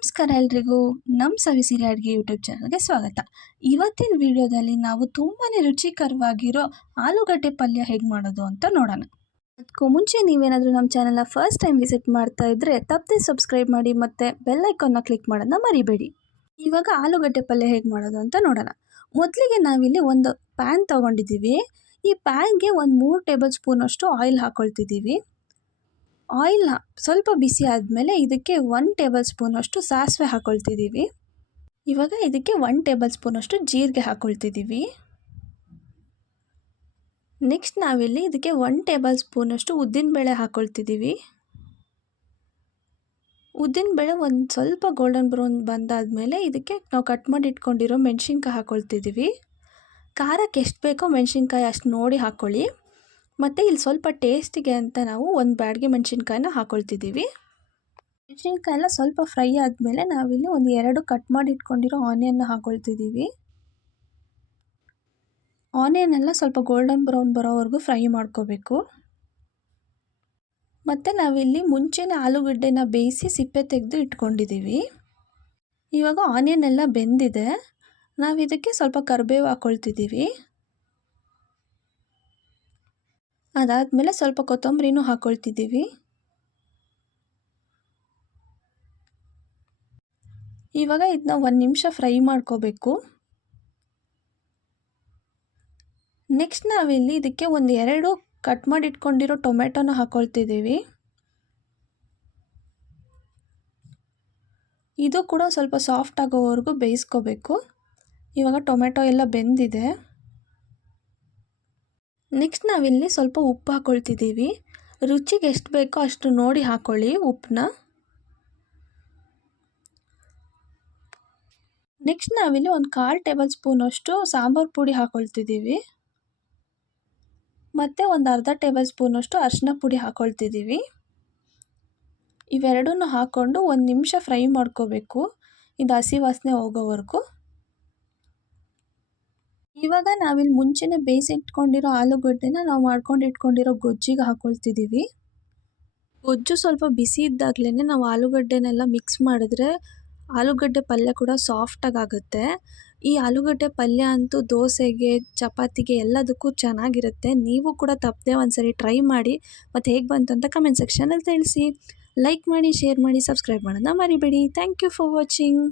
ನಮಸ್ಕಾರ ಎಲ್ರಿಗೂ ನಮ್ಮ ಸವಿಸಿರಿ ಅಡುಗೆ ಯೂಟ್ಯೂಬ್ ಚಾನಲ್ಗೆ ಸ್ವಾಗತ. ಇವತ್ತಿನ ವಿಡಿಯೋದಲ್ಲಿ ನಾವು ತುಂಬಾ ರುಚಿಕರವಾಗಿರೋ ಆಲೂಗಡ್ಡೆ ಪಲ್ಯ ಹೇಗೆ ಮಾಡೋದು ಅಂತ ನೋಡೋಣ. ಅದಕ್ಕೂ ಮುಂಚೆ ನೀವೇನಾದರೂ ನಮ್ಮ ಚಾನಲ್ನ ಫಸ್ಟ್ ಟೈಮ್ ವಿಸಿಟ್ ಮಾಡ್ತಾ ಇದ್ದರೆ ತಪ್ಪದೆ ಸಬ್ಸ್ಕ್ರೈಬ್ ಮಾಡಿ ಮತ್ತು ಬೆಲ್ ಐಕಾನ್ನ ಕ್ಲಿಕ್ ಮಾಡೋದನ್ನ ಮರಿಬೇಡಿ. ಇವಾಗ ಆಲೂಗಡ್ಡೆ ಪಲ್ಯ ಹೇಗೆ ಮಾಡೋದು ಅಂತ ನೋಡೋಣ. ಮೊದಲಿಗೆ ನಾವಿಲ್ಲಿ ಒಂದು ಪ್ಯಾನ್ ತೊಗೊಂಡಿದ್ದೀವಿ. ಈ ಪ್ಯಾನ್ಗೆ ಒಂದು 3 ಟೇಬಲ್ ಸ್ಪೂನಷ್ಟು ಆಯಿಲ್ ಹಾಕ್ಕೊಳ್ತಿದ್ದೀವಿ. ಆಯಿಲ್ ಸ್ವಲ್ಪ ಬಿಸಿ ಆದಮೇಲೆ ಇದಕ್ಕೆ 1 ಟೇಬಲ್ ಸ್ಪೂನಷ್ಟು ಸಾಸಿವೆ ಹಾಕ್ಕೊಳ್ತಿದ್ದೀವಿ. ಇವಾಗ ಇದಕ್ಕೆ 1 ಟೇಬಲ್ ಸ್ಪೂನಷ್ಟು ಜೀರಿಗೆ ಹಾಕ್ಕೊಳ್ತಿದ್ದೀವಿ. ನೆಕ್ಸ್ಟ್ ನಾವಿಲ್ಲಿ ಇದಕ್ಕೆ 1 ಟೇಬಲ್ ಸ್ಪೂನಷ್ಟು ಉದ್ದಿನಬೇಳೆ ಹಾಕ್ಕೊಳ್ತಿದ್ದೀವಿ. ಉದ್ದಿನಬೇಳೆ ಒಂದು ಸ್ವಲ್ಪ ಗೋಲ್ಡನ್ ಬ್ರೌನ್ ಬಂದಾದಮೇಲೆ ಇದಕ್ಕೆ ನಾವು ಕಟ್ ಮಾಡಿ ಇಟ್ಕೊಂಡಿರೋ ಮೆಣಸಿನ್ಕಾಯಿ ಹಾಕ್ಕೊಳ್ತಿದ್ದೀವಿ. ಖಾರಕ್ಕೆ ಎಷ್ಟು ಬೇಕೋ ಮೆಣಸಿನ್ಕಾಯಿ ಅಷ್ಟು ನೋಡಿ ಹಾಕ್ಕೊಳ್ಳಿ. ಮತ್ತು ಇಲ್ಲಿ ಸ್ವಲ್ಪ ಟೇಸ್ಟಿಗೆ ಅಂತ ನಾವು ಒಂದು ಬ್ಯಾಡಗೆ ಮೆಣಸಿನ್ಕಾಯಿನ ಹಾಕ್ಕೊಳ್ತಿದ್ದೀವಿ. ಮೆಣಸಿನ್ಕಾಯಿ ಎಲ್ಲ ಸ್ವಲ್ಪ ಫ್ರೈ ಆದಮೇಲೆ ನಾವಿಲ್ಲಿ ಒಂದು 2 ಕಟ್ ಮಾಡಿ ಇಟ್ಕೊಂಡಿರೋ ಆನಿಯನ್ನ ಹಾಕ್ಕೊಳ್ತಿದ್ದೀವಿ. ಆನಿಯನ್ ಎಲ್ಲ ಸ್ವಲ್ಪ ಗೋಲ್ಡನ್ ಬ್ರೌನ್ ಬರೋವರೆಗೂ ಫ್ರೈ ಮಾಡ್ಕೋಬೇಕು. ಮತ್ತು ನಾವಿಲ್ಲಿ ಮುಂಚೆನೇ ಆಲೂಗಡ್ಡೆನ ಬೇಯಿಸಿ ಸಿಪ್ಪೆ ತೆಗೆದು ಇಟ್ಕೊಂಡಿದ್ದೀವಿ. ಇವಾಗ ಆನಿಯನ್ ಎಲ್ಲ ಬೆಂದಿದೆ. ನಾವು ಇದಕ್ಕೆ ಸ್ವಲ್ಪ ಕರಿಬೇವು ಹಾಕ್ಕೊಳ್ತಿದ್ದೀವಿ. ಅದಾದಮೇಲೆ ಸ್ವಲ್ಪ ಕೊತ್ತಂಬರಿನೂ ಹಾಕ್ಕೊಳ್ತಿದ್ದೀವಿ. ಇವಾಗ ಇದನ್ನ 1 ನಿಮಿಷ ಫ್ರೈ ಮಾಡ್ಕೋಬೇಕು. ನೆಕ್ಸ್ಟ್ ನಾವಿಲ್ಲಿ ಇದಕ್ಕೆ ಒಂದು 2 ಕಟ್ ಮಾಡಿ ಇಟ್ಕೊಂಡಿರೋ ಟೊಮೆಟೊನ ಹಾಕ್ಕೊಳ್ತಿದ್ದೀವಿ. ಇದು ಕೂಡ ಸ್ವಲ್ಪ ಸಾಫ್ಟ್ ಆಗೋವರೆಗೂ ಬೇಯಿಸ್ಕೋಬೇಕು. ಇವಾಗ ಟೊಮೆಟೊ ಎಲ್ಲ ಬೆಂದಿದೆ. ನೆಕ್ಸ್ಟ್ ನಾವಿಲ್ಲಿ ಸ್ವಲ್ಪ ಉಪ್ಪು ಹಾಕ್ಕೊಳ್ತಿದ್ದೀವಿ. ರುಚಿಗೆ ಎಷ್ಟು ಬೇಕೋ ಅಷ್ಟು ನೋಡಿ ಹಾಕ್ಕೊಳ್ಳಿ ಉಪ್ಪನ್ನ. ನೆಕ್ಸ್ಟ್ ನಾವಿಲ್ಲಿ ಒಂದು 1/4 ಟೇಬಲ್ ಸ್ಪೂನಷ್ಟು ಸಾಂಬಾರು ಪುಡಿ ಹಾಕ್ಕೊಳ್ತಿದ್ದೀವಿ. ಮತ್ತು ಒಂದು ಅರ್ಧ ಟೇಬಲ್ ಸ್ಪೂನಷ್ಟು ಅರಿಶಿನ ಪುಡಿ ಹಾಕ್ಕೊಳ್ತಿದ್ದೀವಿ. ಇವೆರಡನ್ನೂ ಹಾಕ್ಕೊಂಡು 1 ನಿಮಿಷ ಫ್ರೈ ಮಾಡ್ಕೋಬೇಕು, ಇದು ಹಸಿ ವಾಸನೆ ಹೋಗೋವರೆಗೂ. ಇವಾಗ ನಾವಿಲ್ಲಿ ಮುಂಚೆನೇ ಬೇಯಿಸಿ ಇಟ್ಕೊಂಡಿರೋ ಆಲೂಗಡ್ಡೆನ ನಾವು ಮಾಡ್ಕೊಂಡು ಇಟ್ಕೊಂಡಿರೋ ಗೊಜ್ಜಿಗೆ ಹಾಕ್ಕೊಳ್ತಿದ್ದೀವಿ. ಗೊಜ್ಜು ಸ್ವಲ್ಪ ಬಿಸಿ ಇದ್ದಾಗಲೇ ನಾವು ಆಲೂಗಡ್ಡೆನೆಲ್ಲ ಮಿಕ್ಸ್ ಮಾಡಿದ್ರೆ ಆಲೂಗಡ್ಡೆ ಪಲ್ಯ ಕೂಡ ಸಾಫ್ಟಾಗಿ ಆಗುತ್ತೆ. ಈ ಆಲೂಗಡ್ಡೆ ಪಲ್ಯ ಅಂತೂ ದೋಸೆಗೆ, ಚಪಾತಿಗೆ ಎಲ್ಲದಕ್ಕೂ ಚೆನ್ನಾಗಿರುತ್ತೆ. ನೀವು ಕೂಡ ತಪ್ಪದೆ ಒಂದ್ಸರಿ ಟ್ರೈ ಮಾಡಿ ಮತ್ತು ಹೇಗೆ ಬಂತು ಅಂತ ಕಮೆಂಟ್ ಸೆಕ್ಷನಲ್ಲಿ ತಿಳಿಸಿ. ಲೈಕ್ ಮಾಡಿ, ಶೇರ್ ಮಾಡಿ, ಸಬ್ಸ್ಕ್ರೈಬ್ ಮಾಡೋದನ್ನ ಮರಿಬೇಡಿ. Thank you for watching.